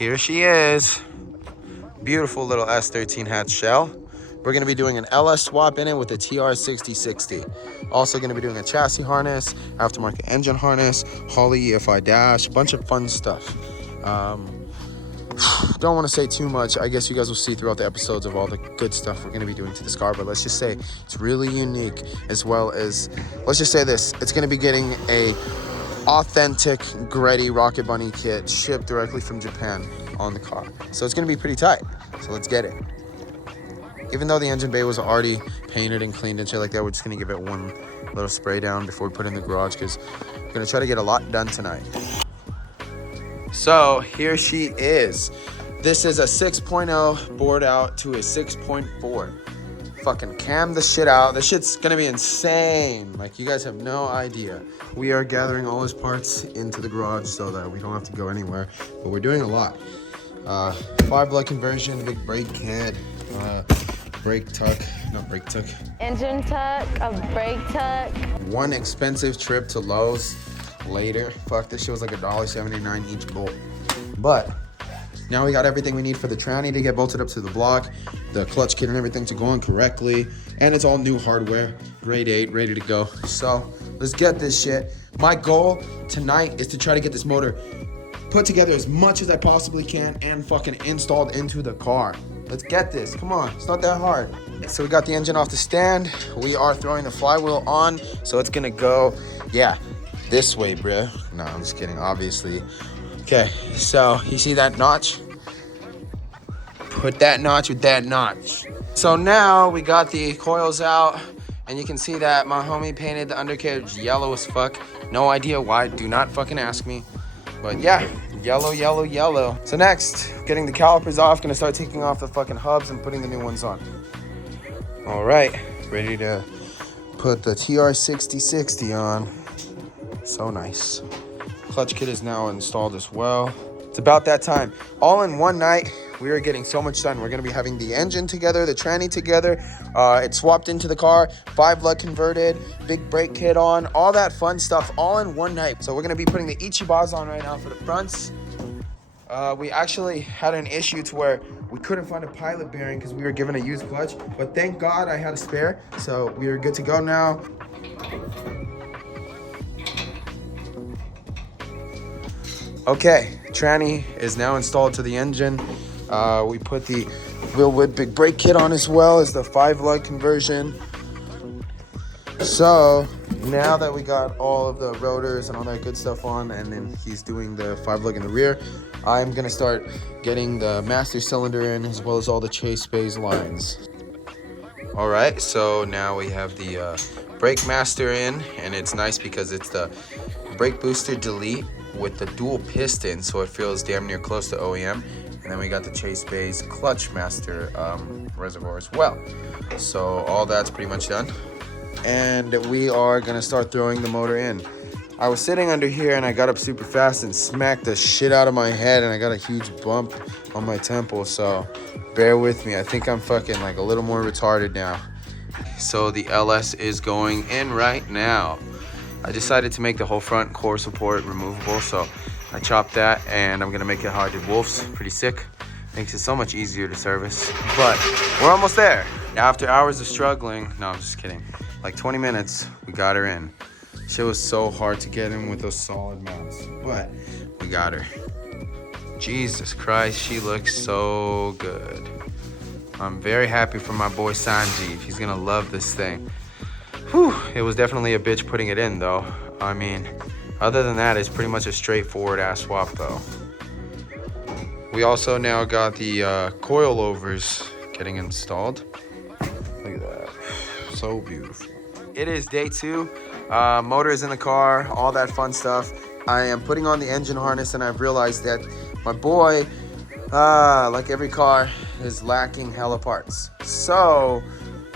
Here she is. Beautiful little S13 hatch shell. We're gonna be doing an LS swap in it with a TR6060. Also gonna be doing a chassis harness, aftermarket engine harness, Holley EFI dash, bunch of fun stuff. Don't want to say too much. I guess you guys will see throughout the episodes of all the good stuff we're going to be doing to this car, but let's just say it's really unique, as well as, let's just say this, it's going to be getting a authentic Gretty Rocket Bunny kit shipped directly from Japan on the car. So it's going to be pretty tight. So let's get it. Even though the engine bay was already painted and cleaned and shit like that, we're just going to give it one little spray down before we put it in the garage, because we're going to try to get a lot done tonight. So here she is. This is a 6.0 bored out to a 6.4. Fucking cam the shit out. This shit's gonna be insane. Like, you guys have no idea. We are gathering all his parts into the garage so that we don't have to go anywhere. But we're doing a lot. 5-lug conversion, the big brake kit, brake tuck, not brake tuck. Engine tuck, a brake tuck. One expensive trip to Lowe's later. Fuck, this shit was like $1.79 each bolt. But now we got everything we need for the tranny to get bolted up to the block, the clutch kit and everything to go on correctly, and it's all new hardware, grade 8, ready to go. So let's get this shit. My goal tonight is to try to get this motor put together as much as I possibly can and fucking installed into the car. Let's get this, come on, it's not that hard. So we got the engine off the stand. We are throwing the flywheel on, so it's gonna go, yeah, this way, bruh. No, I'm just kidding, obviously. Okay, so you see that notch? Put that notch with that notch. So now we got the coils out, and you can see that my homie painted the undercarriage yellow as fuck. No idea why, do not fucking ask me. But yeah, yellow, yellow, yellow. So next, getting the calipers off, gonna start taking off the fucking hubs and putting the new ones on. All right, ready to put the TR6060 on. So nice. Clutch kit is now installed as well. It's about that time. All in one night, we are getting so much done. We're gonna be having the engine together, the tranny together. It's swapped into the car, 5-lug converted, big brake kit on, all that fun stuff, all in one night. So we're gonna be putting the Ichibas on right now for the fronts. We actually had an issue to where we couldn't find a pilot bearing because we were given a used clutch, but thank God I had a spare, so we are good to go now. Okay, tranny is now installed to the engine. We put the Willwood big brake kit on as well as the 5-lug conversion. So now that we got all of the rotors and all that good stuff on, and then he's doing the 5-lug in the rear, I'm gonna start getting the master cylinder in as well as all the chase bays lines. All right, so now we have the brake master in, and it's nice because it's the brake booster delete with the dual piston, so it feels damn near close to OEM. And then we got the chase bays clutch master reservoir as well. So all that's pretty much done, and we are gonna start throwing the motor in. I was sitting under here and I got up super fast and smacked the shit out of my head, and I got a huge bump on my temple, so bear with me. I think I'm fucking like a little more retarded now. So the LS is going in right now. I decided to make the whole front core support removable, so I chopped that, and I'm gonna make it how I did Wolf's. Pretty sick. Makes it so much easier to service. But we're almost there. After hours of struggling, no, I'm just kidding. Like 20 minutes, we got her in. Shit was so hard to get in with those solid mounts, but we got her. Jesus Christ, she looks so good. I'm very happy for my boy Sanjeev. He's gonna love this thing. Whew, it was definitely a bitch putting it in though. I mean, other than that, it's pretty much a straightforward ass swap though. We also now got the coilovers getting installed. Look at that, so beautiful. It is day 2, motor is in the car, all that fun stuff. I am putting on the engine harness, and I've realized that my boy, like every car, is lacking hella parts. So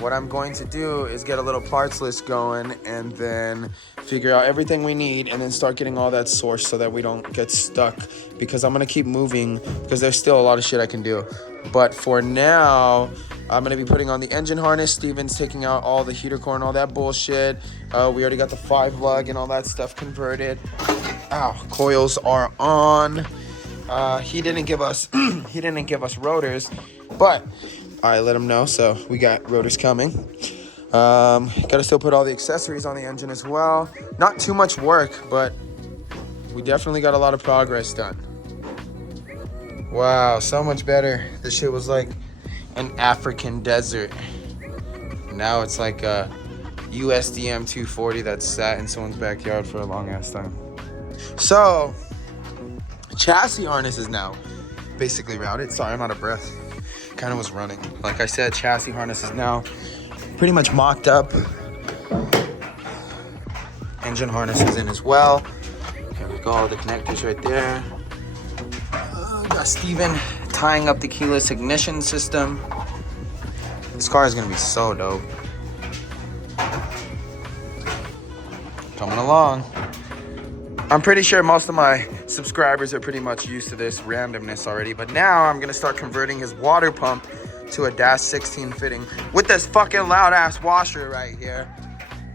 what I'm going to do is get a little parts list going, and then figure out everything we need, and then start getting all that sourced so that we don't get stuck, because I'm gonna keep moving because there's still a lot of shit I can do. But for now, I'm gonna be putting on the engine harness. Steven's taking out all the heater core and all that bullshit. We already got the 5-lug and all that stuff converted. Ow, coils are on. He didn't give us he didn't give us rotors, but I let him know, so we got rotors coming. Gotta still put all the accessories on the engine as well. Not too much work, but we definitely got a lot of progress done. Wow, so much better. This shit was like an African desert. Now it's like a USDM 240 that's sat in someone's backyard for a long ass time. So, chassis harness is now basically routed. Sorry, I'm out of breath. Kind of was running. Like I said, chassis harness is now pretty much mocked up. Engine harness is in as well. Got all the connectors right there. Got Steven tying up the keyless ignition system. This car is gonna be so dope. Coming along. I'm pretty sure most of my subscribers are pretty much used to this randomness already, but now I'm gonna start converting his water pump to a S13 fitting with this fucking loud ass washer right here.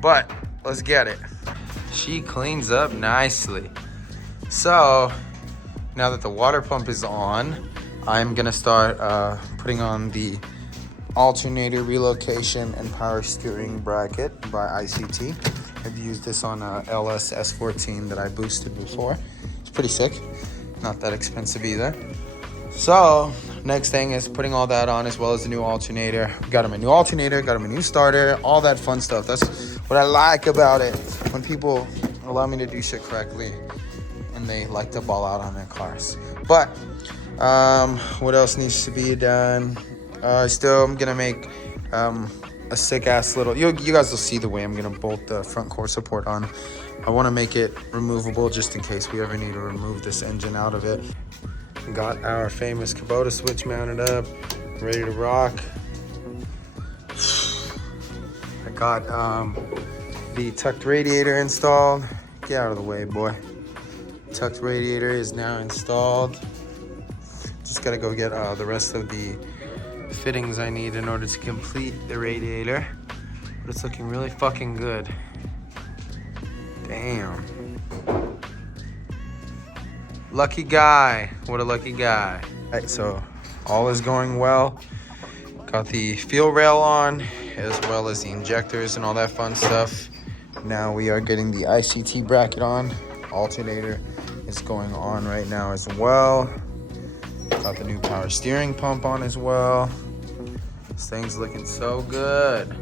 But let's get it. She cleans up nicely. So now that the water pump is on, I'm gonna start putting on the alternator relocation and power steering bracket by ICT. I've used this on a LS S14 that I boosted before. It's pretty sick. Not that expensive either. So next thing is putting all that on, as well as the new alternator. Got him a new alternator, got him a new starter, all that fun stuff. That's what I like about it, when people allow me to do shit correctly and they like to ball out on their cars. But what else needs to be done? I'm gonna make a sick ass little, you guys will see the way I'm gonna bolt the front core support on. I want to make it removable just in case we ever need to remove this engine out of it. Got our famous Kubota switch mounted up, ready to rock. I got the tucked radiator installed. Get out of the way, boy. Tucked radiator is now installed. Just gotta go get the rest of the fittings I need in order to complete the radiator. But it's looking really fucking good. Damn. Lucky guy. What a lucky guy. Alright, so all is going well. Got the fuel rail on, as well as the injectors and all that fun stuff. Now we are getting the ICT bracket on. Alternator is going on right now as well. Got the new power steering pump on as well. This thing's looking so good.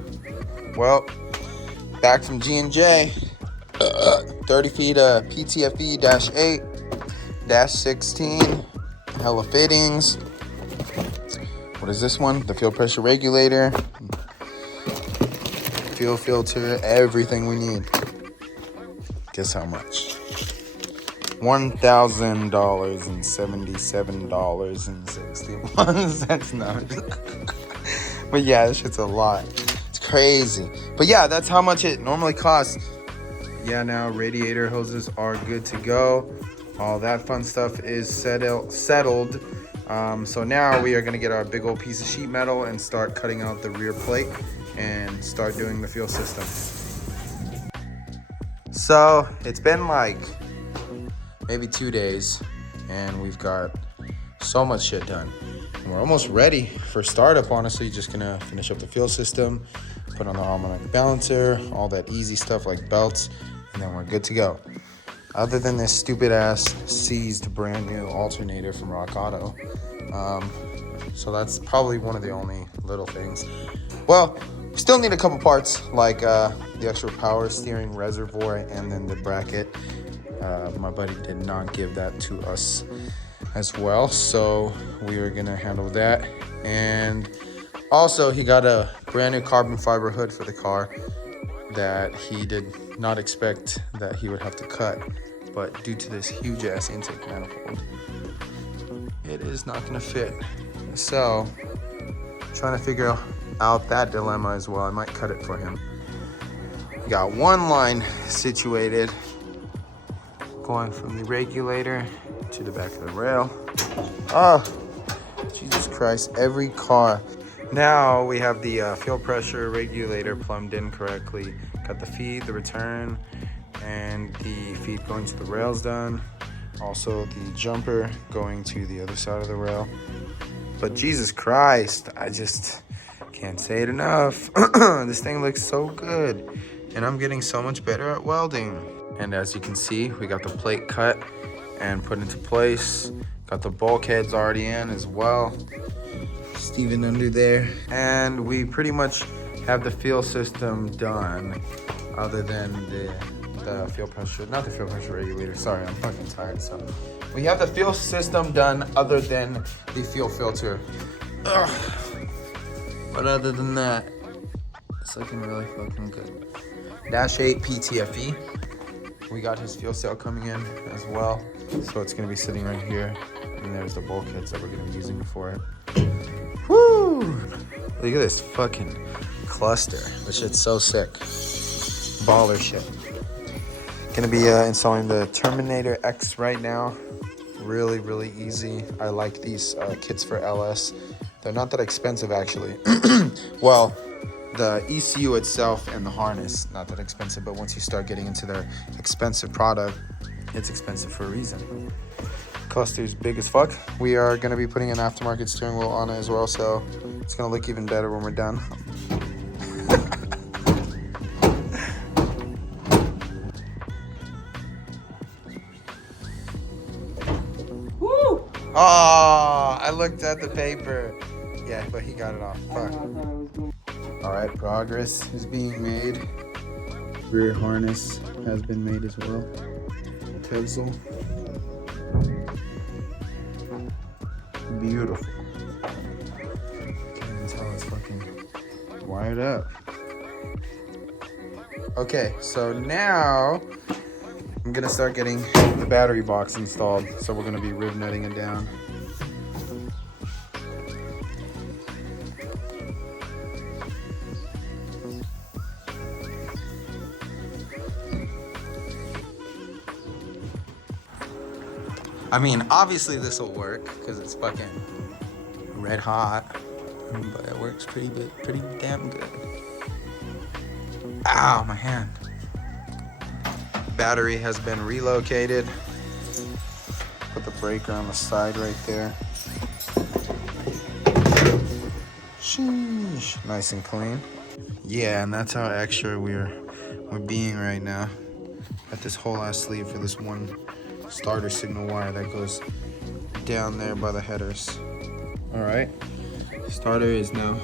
Well, back from G&J. 30 feet of PTFE-8, -16, hella fittings. What is this one? The fuel pressure regulator, fuel filter, everything we need. Guess how much? $1,000 and $77.61. No. But yeah, this shit's a lot. It's crazy. But yeah, that's how much it normally costs. Yeah, now radiator hoses are good to go. All that fun stuff is settled. So now we are gonna get our big old piece of sheet metal and start cutting out the rear plate and start doing the fuel system. So it's been like maybe 2 days and we've got so much shit done. And we're almost ready for startup, honestly. Just gonna finish up the fuel system, put on the harmonic balancer, all that easy stuff like belts, and then we're good to go. Other than this stupid ass seized brand new alternator from Rock Auto. So that's probably one of the only little things. Well, we still need a couple parts, like the extra power steering reservoir and then the bracket. My buddy did not give that to us as well, so we are gonna handle that. And also he got a brand new carbon fiber hood for the car that he did not expect that he would have to cut, but due to this huge ass intake manifold, it is not gonna fit. So trying to figure out that dilemma as well. I might cut it for him. Got one line situated going from the regulator to the back of the rail. Oh, Jesus Christ, every car. Now we have the fuel pressure regulator plumbed in correctly. Got the feed, the return, and the feed going to the rails done. Also the jumper going to the other side of the rail. But Jesus Christ, I just can't say it enough. This thing looks so good. And I'm getting so much better at welding. And as you can see, we got the plate cut and put into place. Got the bulkheads already in as well. Steven under there. And we pretty much have the fuel system done, other than the fuel pressure, not the fuel pressure regulator. Sorry, I'm fucking tired. So we have the fuel system done other than the fuel filter. Ugh. But other than that, it's looking really fucking good. Dash 8 PTFE. We got his fuel cell coming in as well. So it's gonna be sitting right here. And there's the bulkheads that we're gonna be using for it. Woo! Look at this fucking cluster. This shit's so sick. Baller shit. Gonna be installing the Terminator X right now. Really, really easy. I like these kits for LS. They're not that expensive actually. Well, the ECU itself and the harness, not that expensive, but once you start getting into their expensive product, it's expensive for a reason. Cluster's big as fuck. We are gonna be putting an aftermarket steering wheel on it as well, so it's gonna look even better when we're done. Woo! Oh, I looked at the paper. Yeah, but he got it off. Fuck. All right, progress is being made. Rear harness has been made as well. Tezel. Beautiful. Can't even tell it's fucking wired up. Okay, so now I'm gonna start getting the battery box installed. So we're gonna be riveting it down. I mean, obviously this will work because it's fucking red hot, but it works pretty damn good. Ow, my hand. Battery has been relocated. Put the breaker on the side right there. Sheesh, nice and clean. Yeah, and that's how extra we're being right now. Got this whole ass sleeve for this one starter signal wire that goes down there by the headers. All right, starter is now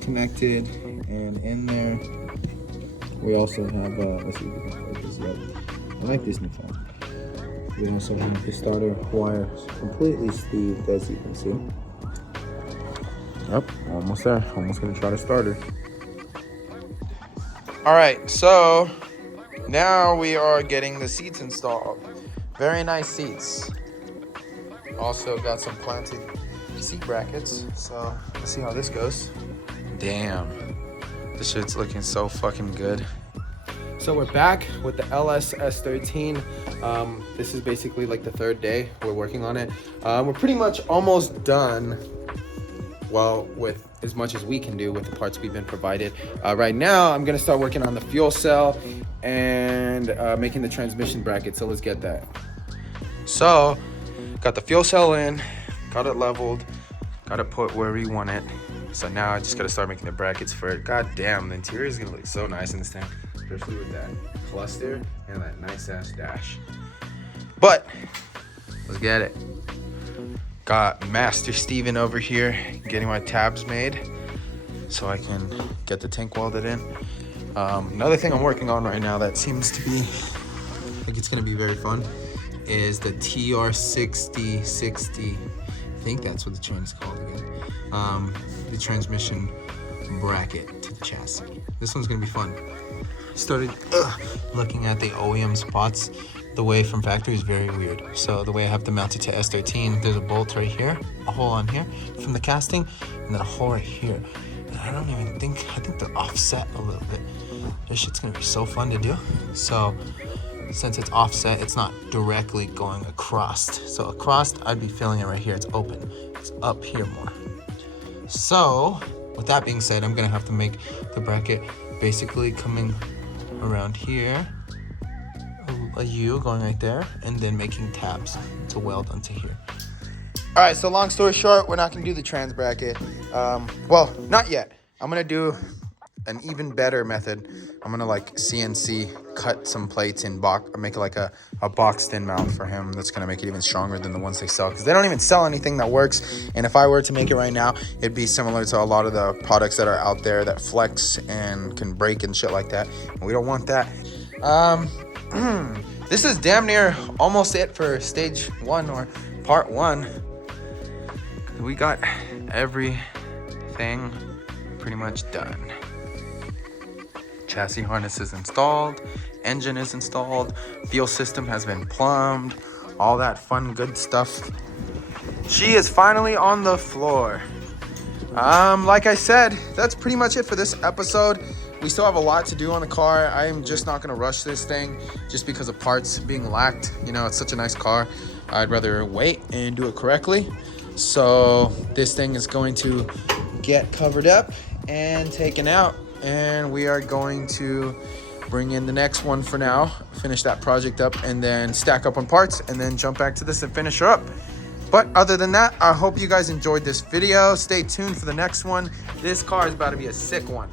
connected, and in there we also have let's see if we can focus. Yep, I like this new phone. We also have the starter wire completely sleeved, as you can see. Yep, almost there. Almost gonna try to start her. All right, so now we are getting the seats installed. Very nice seats. Also got some planted seat brackets. So let's see how this goes. Damn, this shit's looking so fucking good. So we're back with the LS S13. This is basically like the third day we're working on it. We're pretty much almost done. Well, with as much as we can do with the parts we've been provided. Right now, I'm gonna start working on the fuel cell and making the transmission bracket, so let's get that. So, got the fuel cell in, got it leveled, got it put where we want it. So now I just gotta start making the brackets for it. God damn, the interior is gonna look so nice in this thing, especially with that cluster and that nice ass dash. But, let's get it. Got Master Steven over here getting my tabs made so I can get the tank welded in. Another thing I'm working on right now that seems to be, I think it's gonna be very fun, is the TR6060. I think that's what the chain is called again. The transmission bracket to the chassis. This one's gonna be fun. Started looking at the OEM spots. The way from factory is very weird. So the way I have to mount it to S13, there's a bolt right here, a hole on here from the casting, and then a hole right here. And I think they're offset a little bit. This shit's gonna be so fun to do. So since it's offset, it's not directly going across. So across, I'd be feeling it right here. It's open. It's up here more. So with that being said, I'm gonna have to make the bracket basically coming around here. Oh a U going right there, and then making tabs to weld onto here. All right, so long story short, we're not gonna do the trans bracket. Well, not yet. I'm gonna do an even better method. I'm gonna like CNC cut some plates in box, or make like a boxed in mount for him. That's gonna make it even stronger than the ones they sell, because they don't even sell anything that works. And if I were to make it right now, it'd be similar to a lot of the products that are out there that flex and can break and shit like that. And we don't want that. This is damn near almost it for stage 1 or part 1. We got everything pretty much done. Chassis harness is installed, engine is installed, fuel system has been plumbed, all that fun good stuff. She is finally on the floor. Like I said, that's pretty much it for this episode. We still have a lot to do on the car. I am just not gonna rush this thing just because of parts being lacked. You know, it's such a nice car. I'd rather wait and do it correctly. So this thing is going to get covered up and taken out, and we are going to bring in the next one for now, finish that project up, and then stack up on parts, and then jump back to this and finish her up. But other than that, I hope you guys enjoyed this video. Stay tuned for the next one. This car is about to be a sick one.